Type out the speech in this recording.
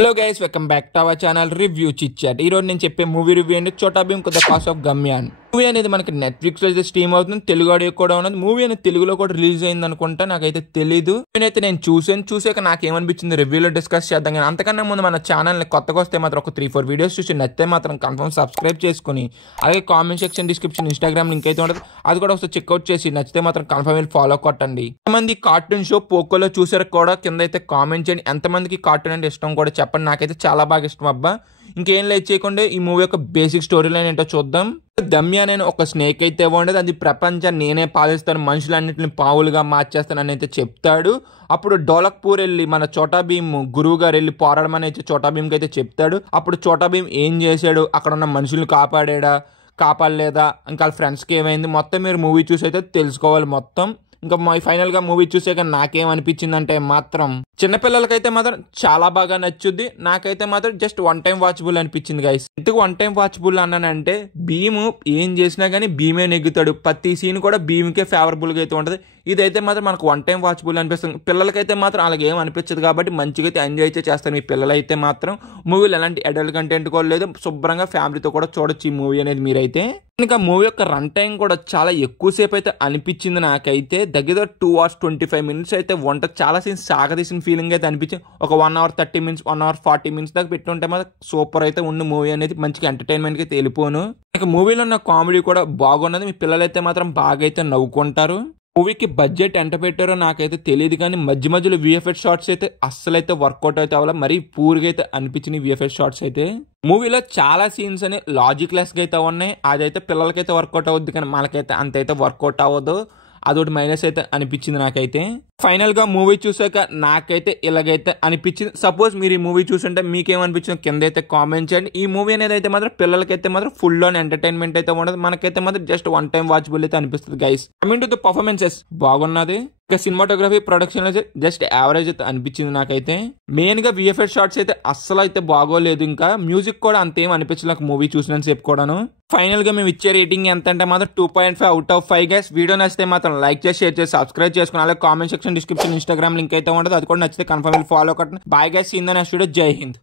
Hello guys, welcome back to our channel review chit chat. ఈ రోజు నేను చెప్పే మూవీ రివ్యూ ఏంటి, చోటా భీమ్ ద కాస్ట్ ఆఫ్ గమ్యాన్. మూవీ అనేది మనకి నెట్ఫ్లిక్స్ లో అయితే స్ట్రీమ్ అవుతుంది, తెలుగు ఆడియో కూడా ఉన్నది. మూవీ అనేది తెలుగులో కూడా రిలీజ్ అయింది అనుకుంటా, నాకైతే తెలీదు. నేనైతే చూసాక నాకేమనిపించింది రివ్యూలో డిస్కస్ చేద్దాం. కానీ అంతకన్నా ముందు మన ఛానల్ ని కొత్తగా వస్తే మాత్రం ఒక 3-4 వీడియోస్ చూసి నచ్చితే మాత్రం కన్ఫర్మ్ సబ్స్క్రైబ్ చేసుకుని, అలాగే comment section, description, Instagram link అయితే ఉంటుంది, అది కూడా ఒకసారి చెక్అవుట్ చేసి నచ్చితే మాత్రం కన్ఫర్మ్ వెళ్ళి ఫాలో కొట్టండి. ఎంతమంది కార్టూన్ షో పోకోలో చూసారు కూడా కింద అయితే కామెంట్ చేయండి. ఎంతమందికి కార్టూన్ అంటే ఇష్టం కూడా చెప్పండి. నాకైతే చాలా బాగా ఇష్టం అబ్బా. ఇంకేం లేట్ చేయకుండా ఈ మూవీ యొక్క బేసిక్ స్టోరీ లైన్ ఏంటో చూద్దాం. దమ్యా అనే ఒక స్నేక్ అయితే ఉండదు, అది ప్రపంచాన్ని నేనే పాలిస్తాను, మనుషులన్నింటిని పావులుగా మార్చేస్తానని అయితే చెప్తాడు. అప్పుడు డోలక్పూర్ వెళ్ళి మన చోటా భీమ్ గురువు గారు వెళ్ళి పోరాడమని అయితే చోటా భీమ్కి అయితే చెప్తాడు. అప్పుడు చోటా భీమ్ ఏం చేశాడు, అక్కడ ఉన్న మనుషుల్ని కాపాడలేదా, ఇంకా వాళ్ళ ఫ్రెండ్స్కి ఏమైంది, మొత్తం మీరు మూవీ చూసి అయితే తెలుసుకోవాలి మొత్తం. ఇంకా ఫైనల్ గా మూవీ చూసాక నాకేమనిపించిందంటే మాత్రం చిన్నపిల్లలకైతే మాత్రం చాలా బాగా నచ్చుద్ది. నాకైతే మాత్రం జస్ట్ వన్ టైం వాచబుల్ అనిపించింది గైస్. ఎందుకు వన్ టైం వాచబుల్ అన్నానంటే, భీమ్ ఏం చేసినా గానీ భీమే నెగ్గుతాడు. ప్రతి సీన్ కూడా భీమ్కే ఫేవరబుల్ గా అయితే ఉంటది. ఇదైతే మాత్రం మనకు వన్ టైం వాచబుల్ అనిపిస్తుంది. పిల్లలకైతే మాత్రం అలాగే ఏం అనిపించదు కాబట్టి మంచిగా అయితే ఎంజాయ్ అయితే చేస్తారు. మీ పిల్లలు అయితే మాత్రం మూవీలో ఎలాంటి అడల్ట్ కంటెంట్ కూడా లేదు, శుభ్రంగా ఫ్యామిలీతో కూడా చూడొచ్చు ఈ మూవీ అనేది మీరైతే. ఇంకా మూవీ యొక్క రన్ టైం కూడా చాలా ఎక్కువసేపు అయితే అనిపించింది నాకైతే. దగ్గర 2 hours 25 minutes అయితే వంట చాలా సీన్స్ సాగదీసిన ఫీలింగ్ అయితే అనిపించింది. ఒక 1 hour 30 minutes 1 hour 40 minutes దాకా పెట్టుంటే మాత్రం సూపర్ అయితే ఉన్న మూవీ అనేది, మంచిగా ఎంటర్టైన్మెంట్కి అయితే వెళ్ళిపోను. ఇక మూవీలో ఉన్న కామెడీ కూడా బాగున్నది. మీ పిల్లలైతే మాత్రం బాగా అయితే నవ్వుకుంటారు. మూవీకి బడ్జెట్ ఎంత పెట్టారో నాకైతే తెలియదు, కానీ మధ్య మధ్యలో విఎఫ్ఎక్స్ షార్ట్స్ అయితే అస్సలు అయితే వర్కౌట్ అయితే అవ్వాలి. మరీ పూర్గా అయితే అనిపించినాయి విఎఫ్ఎక్స్ షార్ట్స్ అయితే. మూవీలో చాలా సీన్స్ అని లాజిక్ లెస్ గా అయితే ఉన్నాయి. అదైతే పిల్లలకైతే వర్కౌట్ అవుద్ది, కానీ మనకైతే అంత అయితే వర్కౌట్ అవ్వదు. అదొకటి మైనస్ అయితే అనిపించింది నాకైతే. ఫైనల్ గా మూవీ చూసాక నాకైతే ఇలాగైతే అనిపించింది. సపోజ్ మీరు ఈ మూవీ చూసుంటే మీకేమనిపించింది కింద అయితే కామెంట్ చేయండి. ఈ మూవీ అనేది అయితే మాత్రం పిల్లలకైతే మాత్రం ఫుల్ ఆన్ ఎంటర్టైన్మెంట్ అయితే ఉండదు, మనకైతే మాత్రం జస్ట్ వన్ టైం వాచబుల్ అయితే అనిపిస్తుంది guys. Coming to the performances బాగున్నది. ఇంకా సినిమాటోగ్రఫీ, ప్రొడక్షన్ అయితే జస్ట్ యావరేజ్ అయితే అనిపించింది నాకైతే. మెయిన్ గా విఎఫ్ఎక్స్ షార్ట్స్ అయితే అస్సలు అయితే బాగోలేదు. ఇంకా మ్యూజిక్ కూడా అంతేం అనిపించలేదు మూవీ చూసినంత సేపు కూడాను. ఫైనల్ గా మేము ఇచ్చే రేటింగ్ ఎంత అంటే మాత్రం 2.5 out of 5 గైస్. వీడియో నచ్చితే మాత్రం లైక్ చేసి, షేర్ చేసి, సబ్స్క్రైబ్ చేసుకుని, అలాగే comment section, description, Instagram link అయితే ఉంటుంది, అది కూడా నచ్చితే కన్ఫర్మ్ ఫాలో కట్టండి. Bye guys, see in the next video. జై హింద్.